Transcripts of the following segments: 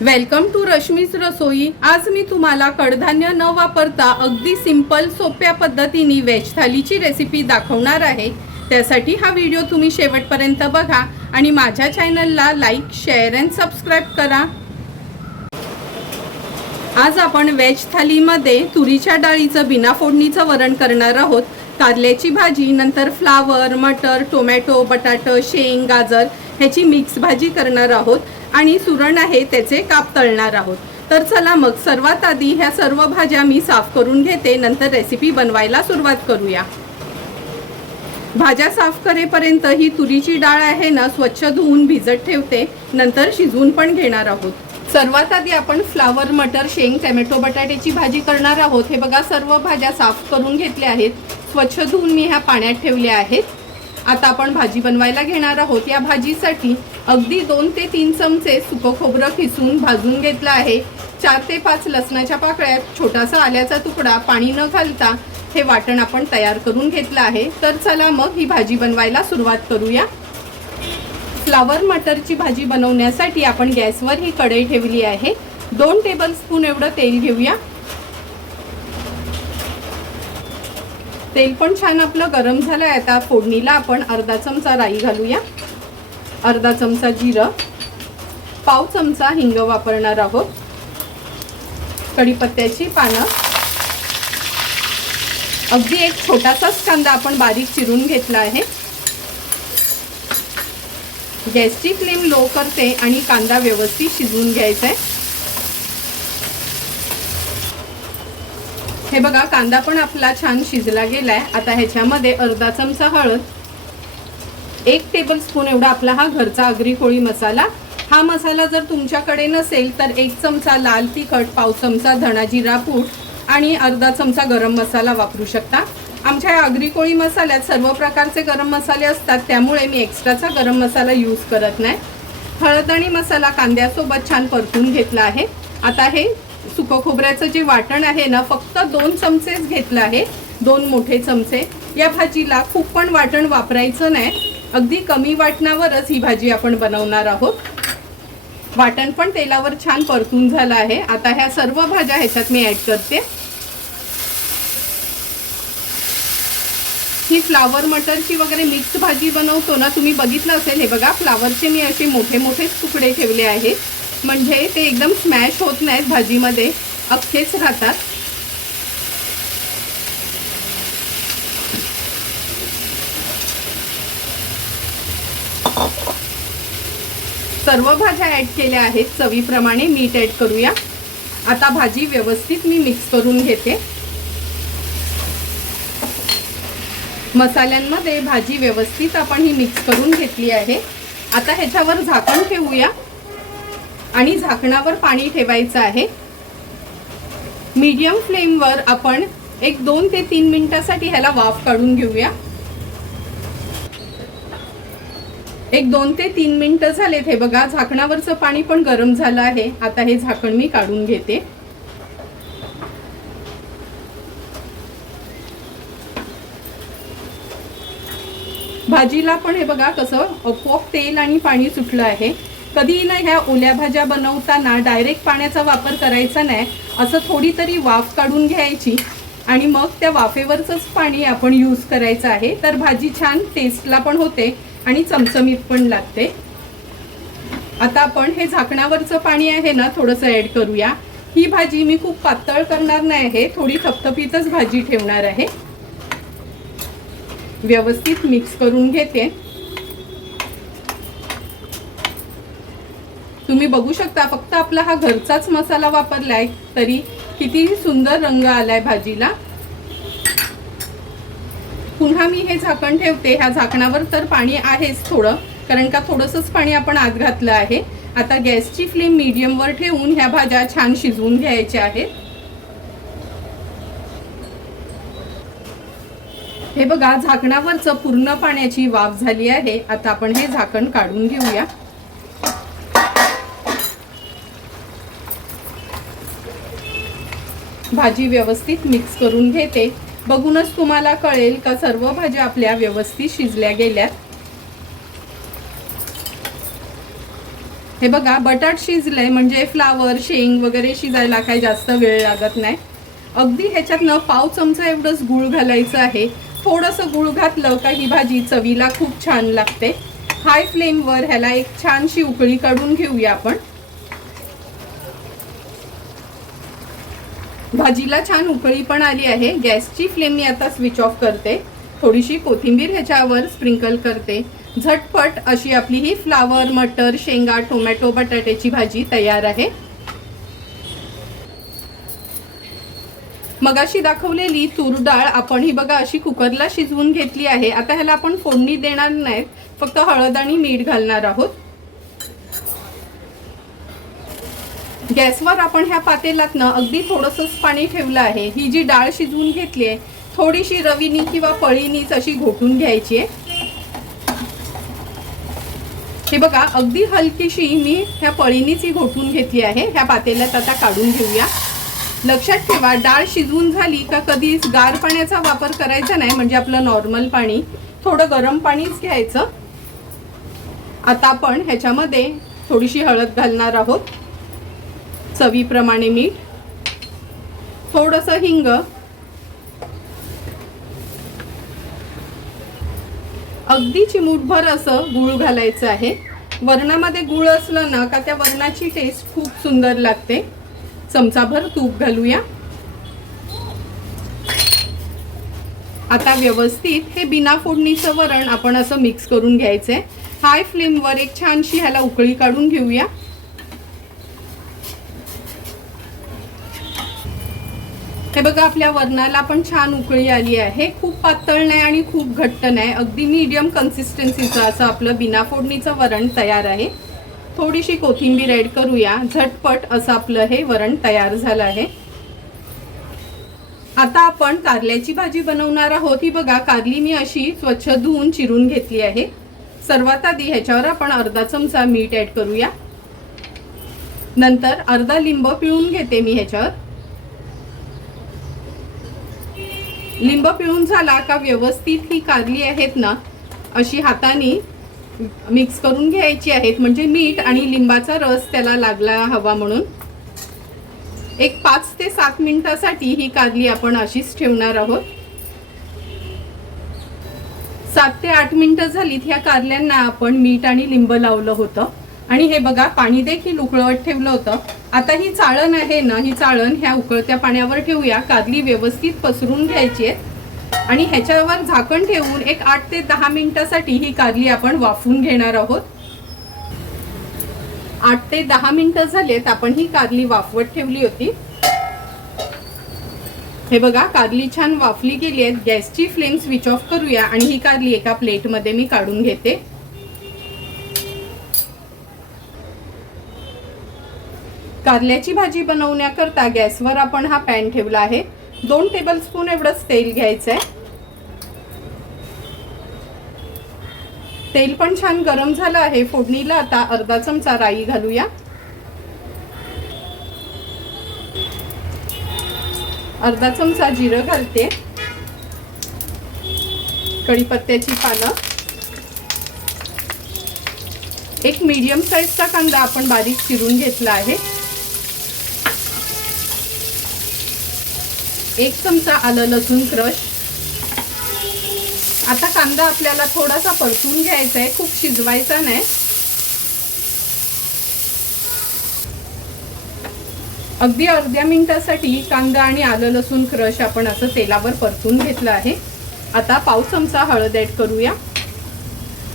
Welcome to रश्मीच रसोई आज मी तुम्हाला कडधान्य न वापरता अगदी सिंपल सोप्या पद्धतीने व्हेज थालीची रेसिपी दाखवणार आहे. त्यासाठी हा व्हिडिओ तुम्ही शेवटपर्यंत बघा आणि माझ्या चॅनलला लाईक शेअर अँड सबस्क्राईब करा. आज आपण व्हेज थालीमध्ये तुरीच्या डाळीचं बिना फोडणीचं वरण करणार आहोत. कारल्याची भाजी नंतर फ्लावर मटर टोमॅटो बटाटं शेंग गाजर ह्याची मिक्स भाजी करणार आहोत. आणि सुरण आहे त्याचे काप तळणार आहोत. तर चला मग सर्वात आधी ह्या सर्व भाज्या मी साफ करून घेते. नंतर रेसिपी बनवायला सुरुवात करूया. भाज्या साफ करेपर्यंत ही तुरीची डाळ आहे ना स्वच्छ धुवून भिजत ठेवते. नंतर शिजवून पण घेणार आहोत. सर्वात आधी आपण फ्लावर मटर शेंग टॅमॅटो बटाट्याची भाजी करणार आहोत. हे बघा सर्व भाज्या साफ करून घेतल्या आहेत. स्वच्छ धुवून मी ह्या पाण्यात ठेवल्या आहेत. आता आपण भाजी बनवायला घेणार आहोत. या भाजीसाठी अगदी दोन ते तीन चमचे सुकं खोबरं खिसून भाजून घेतलं आहे. चार ते पाच लसणाच्या पाकळ्यात छोटासा आल्याचा तुकडा पाणी न घालता हे वाटण आपण तयार करून घेतलं आहे. तर चला मग ही भाजी बनवायला सुरुवात करूया. फ्लावर मटरची भाजी बनवण्यासाठी आपण गॅसवर ही कढई ठेवली आहे. दोन टेबलस्पून एवढं तेल घेऊया. तेल पण छान आपलं गरम झालं आहे आता फोडणीला आपण अर्धा चमचा राई घालूया. अर्धा चमचा जिरं. पाव चमचा हिंग वापरणार आहोत. कढीपत्त्याची पानं. अगदी एक छोटासाच कांदा आपण बारीक चिरून घेतला आहे. गॅसची फ्लेम लो करते आणि कांदा व्यवस्थित शिजवून घ्यायचा आहे हे बघा कांदा पण आपला छान शिजला गेलाय. आता ह्याच्यामध्ये अर्धा चमचा हळद एक टेबल स्पून एवढा आपला हा घरचा आगरी कोळी मसाला. हा मसाला जर तुमच्याकडे नसेल तर एक चमचा लाल तिखट पाव चमचा धणा जिरा पूड आणि अर्धा चमचा गरम मसाला वापरू शकता. आमच्या या आगरी कोळी मसाल्यात सर्व प्रकारचे गरम मसाले असतात त्यामुळे मी एक्स्ट्राचा गरम मसाला यूज करत नाही. हळद आणि मसाला कांद्यासोबत छान परतून घेतला आहे. आता हे सुकं खोबऱ्याचं जे वाटण आहे ना फक्त दोन चमचेच घेतलं आहे. दोन मोठे चमचे. या भाजीला खूप पण वाटण वापरायचं नाही. अगदी कमी वाटणावरच ही भाजी आपण बनवणार आहोत. वाटण पण तेलावर छान परतून झालं आहे. आता ह्या सर्व भाज्या ह्याच्यात मी ॲड करते. ही फ्लावर मटरची वगैरे मिक्स भाजी बनवतो ना तुम्ही बघितलं असेल. हे बघा फ्लावरचे मी असे मोठे मोठेच तुकडे ठेवले आहेत. म्हणजे ते एकदम स्मॅश होत नाहीत भाजीमध्ये. अख्खेच राहतात. सर्व भाज्या ॲड केल्या आहेत. चवीप्रमाणे मीठ ॲड करूया. आता भाजी व्यवस्थित मी मिक्स करून घेते. मसाल्यांमध्ये भाजी व्यवस्थित आपण ही मिक्स करून घेतली आहे. आता ह्याच्यावर झाकण ठेवूया. आणि झाकणावर पाणी ठेवायचं आहे. मीडियम फ्लेमवर आपण एक दोन ते तीन मिनिटासाठी ह्याला वाफ काढून घेऊया. एक दोन ते तीन मिनटं झालेत हे बघा. झाकणावरचं पाणी पण गरम झालं आहे. आता हे झाकण मी काढून घेते. भाजीला पण हे बघा कसं आपोआप तेल आणि पाणी सुटलं आहे. कधी ना ह्या ओल्या भाज्या बनवताना डायरेक्ट पाण्याचा वापर करायचा नाही असं थोडी तरी वाफ काढून घ्यायची आणि मग त्या वाफेवरचंच पाणी आपण यूज करायचं आहे. तर भाजी छान टेस्टला पण होते आणि चमचमीत पण लागते. आता आपण हे झाकणावरचं पाणी आहे ना थोडंसं ॲड करूया. ही भाजी मी खूप पातळ करणार नाही आहे थोडी थपथपीतच भाजी ठेवणार आहे. व्यवस्थित मिक्स करून घेते. तुम्ही बघू शकता फक्त आपला हा घरचाच मसाला वापरलाय तरी किती सुंदर रंग आलाय भाजीला. पुन्हा मी हे झाकण ठेवते. ह्या झाकणावर तर पाणी आहेच थोडं कारण का थोडंसंच पाणी आपण आत घातलं आहे. आता गॅसची फ्लेम मीडियमवर ठेवून ह्या भाज्या छान शिजवून घ्यायच्या आहेत. हे बघा झाकणावरचं पूर्ण पाण्याची वाफ झाली आहे. आता आपण हे झाकण काढून घेऊया. भाजी व्यवस्थित मिक्स करून घेते. बघूनच तुम्हाला कळेल का सर्व भाज्या आपल्या व्यवस्थित शिजल्या गेल्यात. हे बघा बटाट शिजलंय म्हणजे फ्लावर शेंग वगैरे शिजायला काही जास्त वेळ लागत नाही. अगदी ह्याच्यातनं पाव चमचा एवढंच गूळ घालायचं आहे. थोडंसं गूळ घातलं का ही भाजी चवीला खूप छान लागते. हाय फ्लेमवर ह्याला एक छानशी उकळी काढून घेऊया आपण. भाजीला छान उकळी पण आली आहे. गॅसची फ्लेम मी आता स्विच ऑफ करते. थोडीशी कोथिंबीर ह्याच्यावर स्प्रिंकल करते. झटपट अशी आपली ही फ्लावर मटर शेंगा टोमॅटो बटाट्याची भाजी तयार आहे. मगाशी दाखवलेली तूर डाळ आपण ही बघा अशी कुकरला शिजवून घेतली आहे. आता ह्याला आपण फोडणी देणार नाहीत. फक्त हळद आणि मीठ घालणार आहोत. गॅसवर आपण ह्या पातेलातनं अगदी थोडंसंच पाणी ठेवलं आहे. ही जी डाळ शिजवून घेतली आहे थोडीशी रवीनी किंवा पळीनीच अशी घोटून घ्यायची आहे. हे बघा अगदी हलकीशी मी ह्या पळीनीच ही घोटून घेतली आहे. ह्या पातेल्यात आता काढून घेऊया. लक्षात ठेवा डाळ शिजवून झाली का कधीच गार पाण्याचा वापर करायचा नाही म्हणजे आपलं नॉर्मल पाणी. थोडं गरम पाणीच घ्यायचं. आता आपण ह्याच्यामध्ये थोडीशी हळद घालणार आहोत. चवीप्रमाणे मीठ थोडंसं हिंग अगदी चिमूटभर असं गूळ घालायचं आहे. वरणामध्ये गूळ असलं ना का त्या वरणाची टेस्ट खूप सुंदर लागते. चमचाभर तूप घालूया. आता व्यवस्थित हे बिना फोडणीचं वरण आपण असं मिक्स करून घ्यायचं आहे हाय फ्लेमवर एक छानशी ह्याला उकळी काढून घेऊया. हे बघा आपल्या वरणाला पण छान उकळी आली आहे. खूप पातळ नाही आणि खूप घट्ट नाही. अगदी मीडियम कन्सिस्टन्सीचं असं आपलं बिना फोडणीचं वरण तयार आहे. थोडीशी कोथिंबीर ॲड करूया. झटपट असं आपलं हे वरण तयार झालं आहे. आता आपण कारल्याची भाजी बनवणार आहोत. ही बघा कारली मी अशी स्वच्छ धुवून चिरून घेतली आहे. सर्वात आधी ह्याच्यावर आपण अर्धा चमचा मीठ ॲड करूया. नंतर अर्धा लिंब पिळून घेते मी ह्याच्यावर. लिंब पिळून झाला का व्यवस्थित ही कारली आहेत ना अशी हाताने मिक्स करून घ्यायची आहेत. म्हणजे मीठ आणि लिंबाचा रस त्याला लागला हवा म्हणून. एक पाच ते सात मिनिटासाठी ही कारली आपण अशीच ठेवणार आहोत. सात ते आठ मिनिटं झालीत ह्या कारल्यांना आपण मीठ आणि लिंब लावलं होतं. आणि हे बघा पाणी देखील उकळवत ठेवलं होतं. आता ही चाळण आहे ना ही चाळण ह्या उकळत्या पाण्यावर ठेवूया. कारली व्यवस्थित पसरून घ्यायची आहे आणि ह्याच्यावर झाकण ठेवून एक आठ ते दहा मिनिटासाठी ही कारली आपण वाफवून घेणार आहोत. आठ ते दहा मिनिटं झालेत आपण ही कारली वाफवत ठेवली होती. हे बघा कारली छान वाफली गेली आहेत. गॅसची फ्लेम स्विच ऑफ करूया आणि ही कारली एका प्लेटमध्ये मी काढून घेते. कारल्याची भाजी बनवण्याकरता गॅसवर आपण हा पॅन ठेवला आहे. दोन टेबल स्पून एवढंच तेल घ्यायचं आहे तेल पण छान गरम झालं आहे. फोडणीला आता अर्धा चमचा राई घालूया. अर्धा चमचा जिरं घालते. कढीपत्त्याची पानं. एक मीडियम साईजचा कांदा आपण बारीक चिरून घेतला आहे. एक चमचा आलं लसूण क्रश. आता कांदा आपल्याला थोडासा परतून घ्यायचा आहे खूप शिजवायचा नाही. अगदी अर्ध्या मिनिटासाठी कांदा आणि आलं लसूण क्रश आपण असं तेलावर परतून घेतलं आहे. आता पाव चमचा हळद ॲड करूया.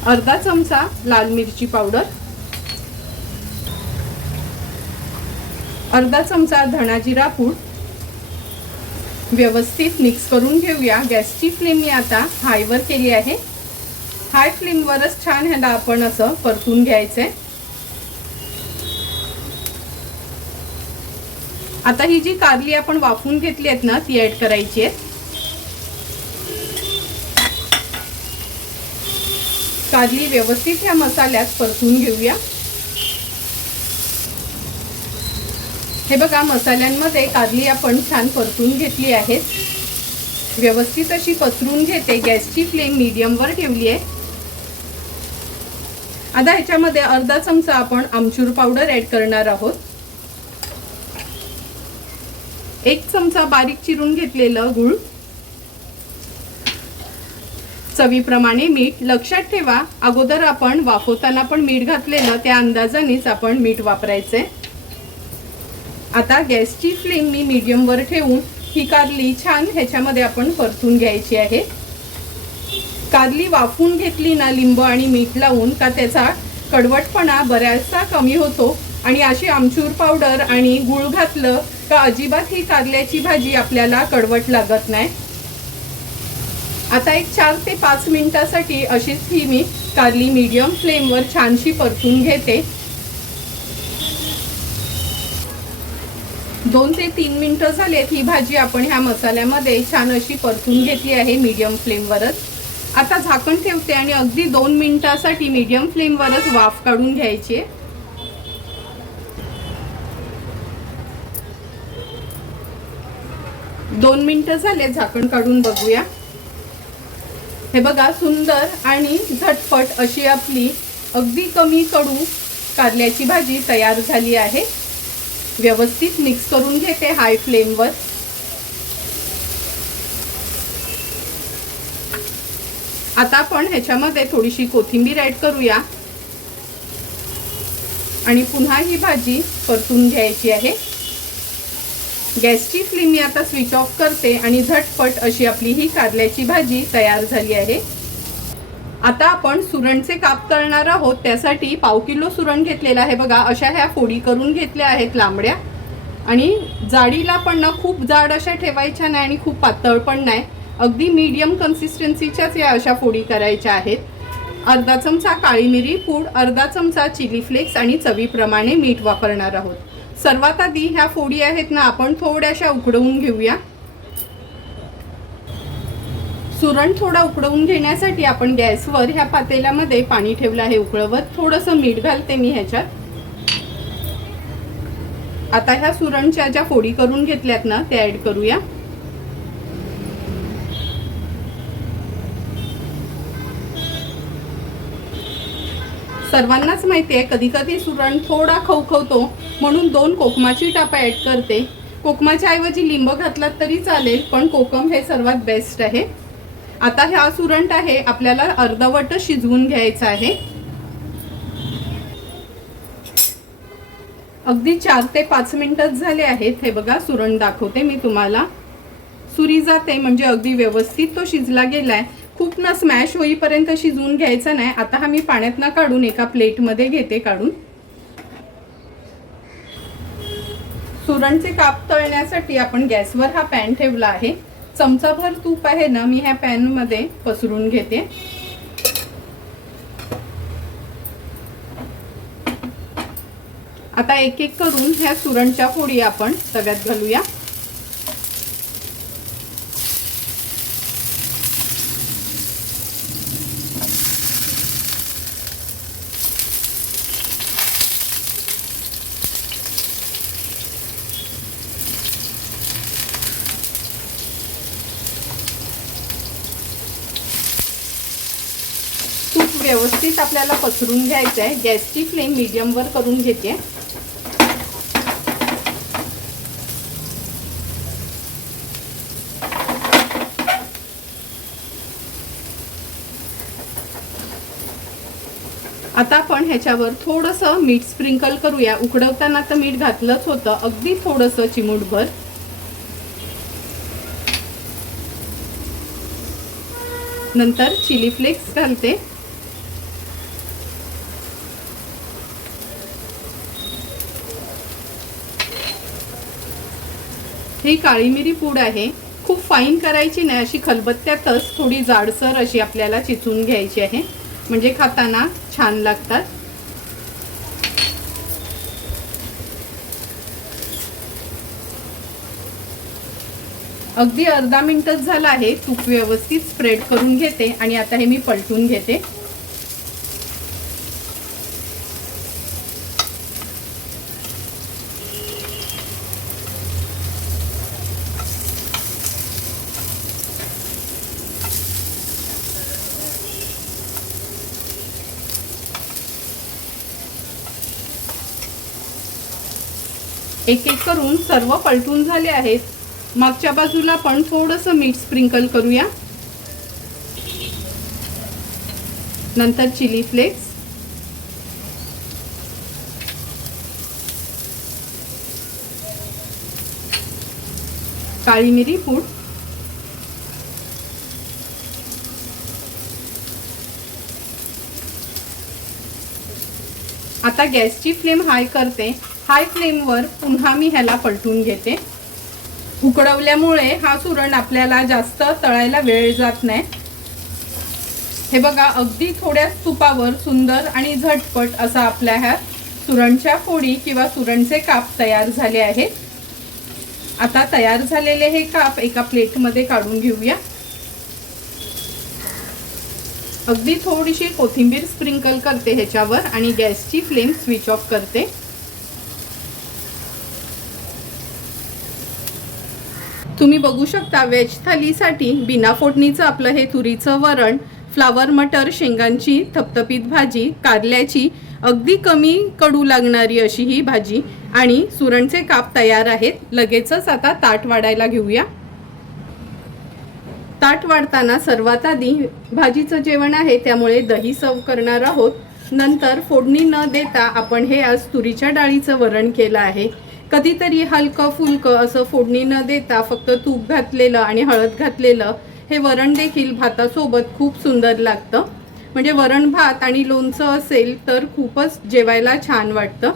अर्धा चमचा लाल मिरची पावडर. अर्धा चमचा धणाजिरा पूड. व्यवस्थित मिक्स करून घेऊया. गॅसची फ्लेम मी आता हायवर केली आहे. हाय फ्लेमवरच छान ह्याला आपण असं परतून घ्यायचं आहे आता ही जी कारली आपण वाफून घेतली आहेत ना ती ऍड करायची आहे कारली व्यवस्थित ह्या मसाल्यात परतून घेऊया. हे बघा मसाल्यांमध्ये कारली आपण छान परतून घेतली आहे. व्यवस्थित अशी पसरून घेते. गॅसची फ्लेम मीडियमवर ठेवली आहे. आता ह्याच्यामध्ये अर्धा चमचा आपण आमचूर पावडर ॲड करणार आहोत. एक चमचा बारीक चिरून घेतलेलं गूळ. चवीप्रमाणे मीठ. लक्षात ठेवा अगोदर आपण वाफवताना पण मीठ घातलेलं त्या अंदाजानेच आपण मीठ वापरायचे आता गॅसची फ्लेम मी मीडियमवर ठेवून ही कारली छान ह्याच्यामध्ये आपण परतून घ्यायची आहे. कारली वाफून घेतली ना लिंब आणि मीठ लावून का त्याचा कडवटपणा बऱ्याचसा कमी होतो आणि अशी आमचूर पावडर आणि गुळ घातलं का अजिबात ही कारल्याची भाजी आपल्याला कडवट लागत नाही. आता एक चार ते पाच मिनिटासाठी अशीच ही मी कारली मीडियम फ्लेमवर छानशी परतून घेते. दोन ते तीन मिनटं झालेत ही भाजी आपण ह्या मसाल्यामध्ये छान अशी परतून घेतली आहे मीडियम फ्लेमवरच आता झाकण ठेवते आणि अगदी दोन मिनिटासाठी मीडियम फ्लेमवरच वाफ काढून घ्यायची दोन मिनिटं झाले झाकण काढून बघूया. हे बघा सुंदर आणि झटपट अशी आपली अगदी कमी कडू कारल्याची भाजी तयार झाली आहे. व्यवस्थित मिक्स करून घेते हाय फ्लेमवर आता आपण ह्याच्यामध्ये थोडीशी कोथिंबीर ॲड करूया. आणि पुन्हा ही भाजी परतून घ्यायची आहे. गॅसची फ्लेम मी आता स्विच ऑफ करते आणि झटपट अशी आपली ही कारल्याची भाजी तयार झाली आहे. आता आपण सुरणचे काप करणार आहोत त्यासाठी पाव किलो सुरण घेतलेला आहे बघा. अशा ह्या फोडी करून घेतल्या आहेत लांबड्या. आणि जाडीला पण ना खूप जाड अशा ठेवायच्या नाही आणि खूप पातळ पण नाही. अगदी मीडियम कन्सिस्टन्सीच्याच या अशा फोडी करायच्या आहेत. अर्धा चमचा काळी मिरी पूड अर्धा चमचा चिली फ्लेक्स आणि चवीप्रमाणे मीठ वापरणार आहोत. सर्वात आधी ह्या फोडी आहेत ना आपण थोड्याशा उकडवून घेऊया. सुरण थोडा उकडवून घेण्यासाठी आपण गॅसवर ह्या पातेल्यामध्ये पाणी ठेवलं आहे उकळवत. थोडंसं मीठ घालते मी ह्याच्यात. आता ह्या सुरणच्या ज्या फोडी करून घेतल्यात ना त्या ऍड करूया. सर्वांनाच माहिती आहे कधी कधी सुरण थोडा खवखवतो म्हणून दोन कोकमाची टापा ऍड करते. कोकमाच्या ऐवजी लिंब घातलात तरी चालेल पण कोकम हे सर्वात बेस्ट आहे. आता हा सुरंट आहे आपल्याला अर्धवट शिजवून घ्यायचा आहे. अगदी चार ते पाच मिनिटच झाले आहेत हे बघा सुरण दाखवते मी तुम्हाला. सुरी जाते म्हणजे अगदी व्यवस्थित तो शिजला गेलाय. खूप ना स्मॅश होईपर्यंत शिजवून घ्यायचा नाही. आता हा मी पाण्यातनं काढून एका प्लेटमध्ये घेते काढून. सुरणचे काप तळण्यासाठी आपण गॅसवर हा पॅन ठेवला आहे. चमचाभर तूप आहे ना मी ह्या पॅनमध्ये पसरून घेते. आता एक एक करून ह्या सुरणच्या फोडी आपण तव्यात घालूया तूप व्यवस्थित आपल्याला पसरून घ्यायचं आहे. गॅसची फ्लेम मीडियमवर करून घेते. आता आपण ह्याच्यावर थोडंसं मीठ स्प्रिंकल करूया. उकडवताना तर मीठ घातलंच होतं. अगदी थोडंसं चिमूटभर. नंतर चिली फ्लेक्स घालते. ही काळी मिरी पूड आहे. खूप फाईन करायची नाही अशी खलबत्त्यातच थोडी जाडसर अशी आपल्याला चिचून घ्यायची आहे. म्हणजे खाताना छान लागतात. अगदी अर्धा मिनटच झाला आहे. तूप व्यवस्थित स्प्रेड करून घेते आणि आता हे मी पलटून घेते. एक एक करून सर्व पलटून झाले आहेत. मागच्या बाजूला पण थोडंसं मीठ स्प्रिंकल करूया. नंतर चिली फ्लेक्स. काळी मिरी पूड. आता गॅसची फ्लेम हाय करते. हाय फ्लेमवर पुन्हा मी ह्याला पलटून घेते. उकडवल्यामुळे हा सुरण आपल्याला जास्त तळायला वेळ जात नाही. हे बघा अगदी थोड्या तुपावर सुंदर आणि झटपट असा आपल्या ह्या सुरणच्या फोडी किंवा सुरणचे काप तयार झाले आहेत. आता तयार झालेले हे काप एका प्लेटमध्ये काढून घेऊया. अगदी थोडीशी कोथिंबीर स्प्रिंकल करते ह्याच्यावर आणि गॅसची फ्लेम स्विच ऑफ करते. तुम्ही बघू शकता व्हेज थालीसाठी बिना फोडणीचं आपलं हे तुरीचं वरण फ्लावर मटर शेंगांची थपथपीत भाजी कारल्याची अगदी कमी कडू लागणारी अशी ही भाजी आणि सुरणचे काप तयार आहेत. लगेचच आता ताट वाढायला घेऊया. ताट वाढताना सर्वात आधी भाजीचं जेवण आहे त्यामुळे दही सर्व करणार आहोत. नंतर फोडणी न देता आपण हे आज तुरीच्या डाळीचं वरण केलं आहे. कधीतरी हलकं फुलकं असं फोडणी न देता फक्त तूप घातलेलं आणि हळद घातलेलं हे वरण देखील भातासोबत खूप सुंदर लागतं. म्हणजे वरण भात आणि लोणचं असेल तर खूपच जेवायला छान वाटतं.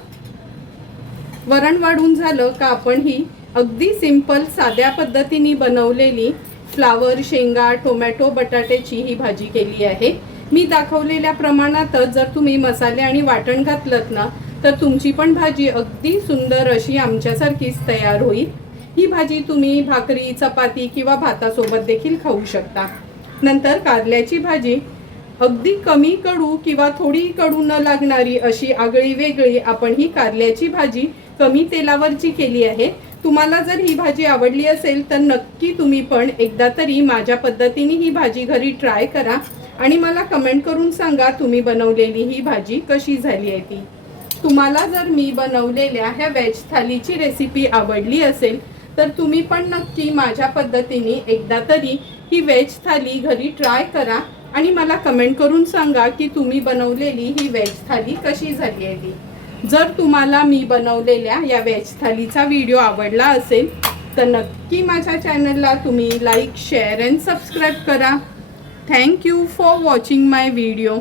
वरण वाढून झालं का आपण ही अगदी सिंपल साध्या पद्धतीने बनवलेली फ्लावर शेंगा टोमॅटो बटाट्याची ही भाजी केली आहे. मी दाखवलेल्या प्रमाणातच जर तुम्ही मसाले आणि वाटण घातलं ना तर तुमची पण भाजी अगदी सुंदर अशी आमच्यासारखीच तयार होईल. ही भाजी तुम्ही भाकरी चपाती किंवा भातासोबत देखील खाऊ शकता. नंतर कारल्याची भाजी अगदी कमी कडू किंवा थोडी कडू न लागणारी अशी आगळी वेगळी आपण ही कारल्याची भाजी कमी तेलावरची केली आहे. तुम्हाला जर ही भाजी आवडली असेल तर नक्की तुम्ही पण एकदा तरी माझ्या पद्धतीने ही भाजी घरी ट्राय करा आणि मला कमेंट करून सांगा तुम्ही बनवलेली ही भाजी कशी झाली आहे ती. तुम्हाला जर मी बनवलेल्या ह्या व्हेज थालीची रेसिपी आवडली असेल तर तुम्ही पण नक्की माझ्या पद्धतीने एकदा तरी ही व्हेज थाली घरी ट्राय करा आणि मला कमेंट करून सांगा की तुम्ही बनवलेली ही व्हेज थाली कशी झाली आहे ती. जर तुम्हाला मी बनवलेल्या या व्हेज थालीचा व्हिडिओ आवडला असेल तर नक्की माझ्या चॅनलला तुम्ही लाईक शेअर अँड सबस्क्राईब करा. Thank you for watching my video